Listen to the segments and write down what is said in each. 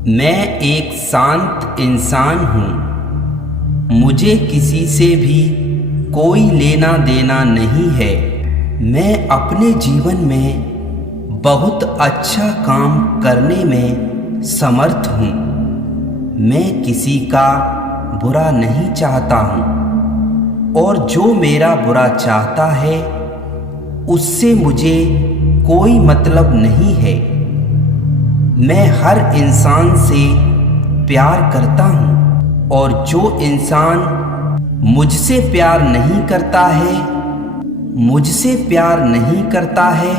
मैं एक शांत इंसान हूँ। मुझे किसी से भी कोई लेना देना नहीं है। मैं अपने जीवन में बहुत अच्छा काम करने में समर्थ हूँ। मैं किसी का बुरा नहीं चाहता हूँ और जो मेरा बुरा चाहता है उससे मुझे कोई मतलब नहीं है। मैं हर इंसान से प्यार करता हूँ और जो इंसान मुझसे प्यार नहीं करता है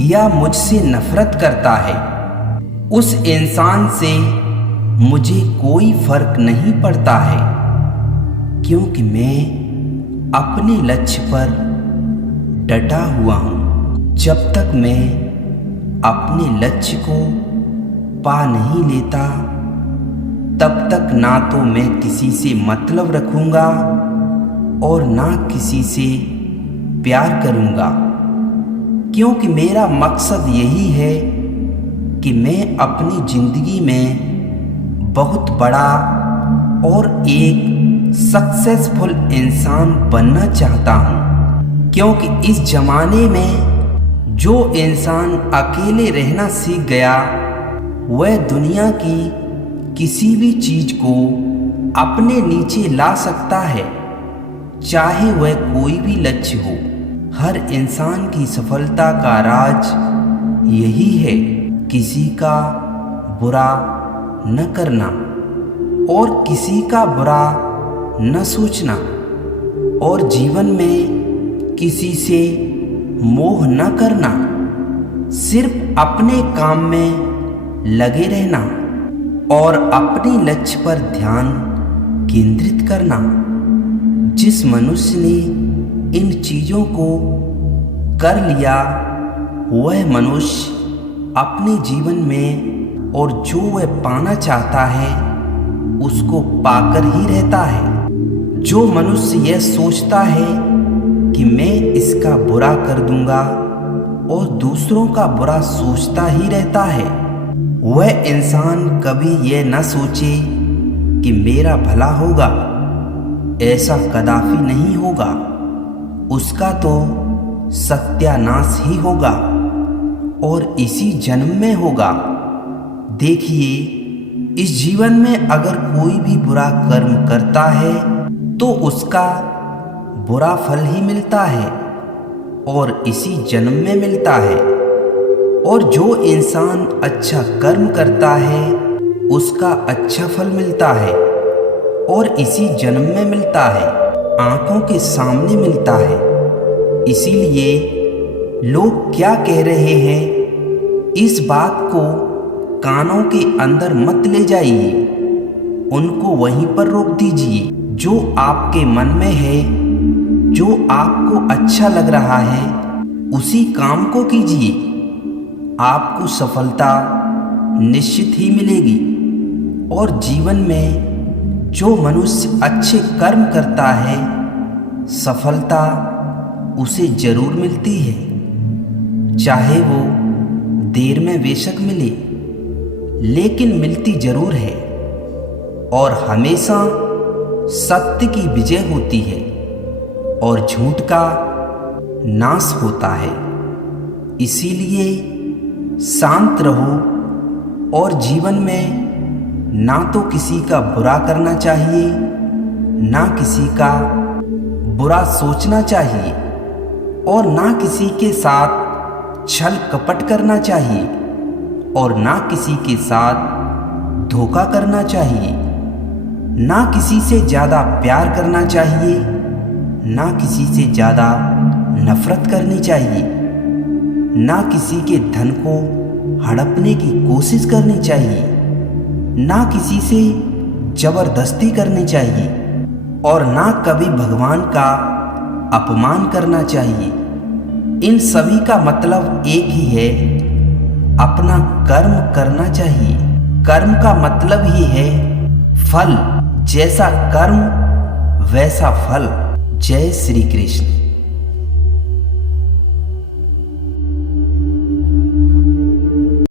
या मुझसे नफरत करता है, उस इंसान से मुझे कोई फर्क नहीं पड़ता है, क्योंकि मैं अपने लक्ष्य पर डटा हुआ हूँ। जब तक मैं अपने लक्ष्य को पा नहीं लेता तब तक ना तो मैं किसी से मतलब रखूंगा और ना किसी से प्यार करूंगा, क्योंकि मेरा मकसद यही है कि मैं अपनी जिंदगी में बहुत बड़ा और एक सक्सेसफुल इंसान बनना चाहता हूं। क्योंकि इस जमाने में जो इंसान अकेले रहना सीख गया वह दुनिया की किसी भी चीज को अपने नीचे ला सकता है, चाहे वह कोई भी लक्ष्य हो। हर इंसान की सफलता का राज यही है, किसी का बुरा न करना और किसी का बुरा न सोचना और जीवन में किसी से मोह न करना, सिर्फ अपने काम में लगे रहना और अपने लक्ष्य पर ध्यान केंद्रित करना। जिस मनुष्य ने इन चीजों को कर लिया वह मनुष्य अपने जीवन में और जो वह पाना चाहता है उसको पाकर ही रहता है। जो मनुष्य यह सोचता है कि मैं इसका बुरा कर दूंगा और दूसरों का बुरा सोचता ही रहता है, वह इंसान कभी यह न सोचे कि मेरा भला होगा। ऐसा कदापि नहीं होगा, उसका तो सत्यानाश ही होगा और इसी जन्म में होगा। देखिए, इस जीवन में अगर कोई भी बुरा कर्म करता है तो उसका बुरा फल ही मिलता है और इसी जन्म में मिलता है, और जो इंसान अच्छा कर्म करता है उसका अच्छा फल मिलता है और इसी जन्म में मिलता है, आंखों के सामने मिलता है। इसीलिए लोग क्या कह रहे हैं इस बात को कानों के अंदर मत ले जाइए, उनको वहीं पर रोक दीजिए। जो आपके मन में है, जो आपको अच्छा लग रहा है, उसी काम को कीजिए। आपको सफलता निश्चित ही मिलेगी और जीवन में जो मनुष्य अच्छे कर्म करता है सफलता उसे जरूर मिलती है, चाहे वो देर में बेशक मिले, लेकिन मिलती जरूर है। और हमेशा सत्य की विजय होती है और झूठ का नाश होता है। इसीलिए शांत रहो और जीवन में ना तो किसी का बुरा करना चाहिए, ना किसी का बुरा सोचना चाहिए और ना किसी के साथ छल कपट करना चाहिए और ना किसी के साथ धोखा करना चाहिए। ना किसी से ज़्यादा प्यार करना चाहिए, ना किसी से ज़्यादा नफरत करनी चाहिए, ना किसी के धन को हड़पने की कोशिश करनी चाहिए, ना किसी से जबरदस्ती करनी चाहिए और ना कभी भगवान का अपमान करना चाहिए। इन सभी का मतलब एक ही है, अपना कर्म करना चाहिए। कर्म का मतलब ही है फल, जैसा कर्म वैसा फल। जय श्री कृष्ण।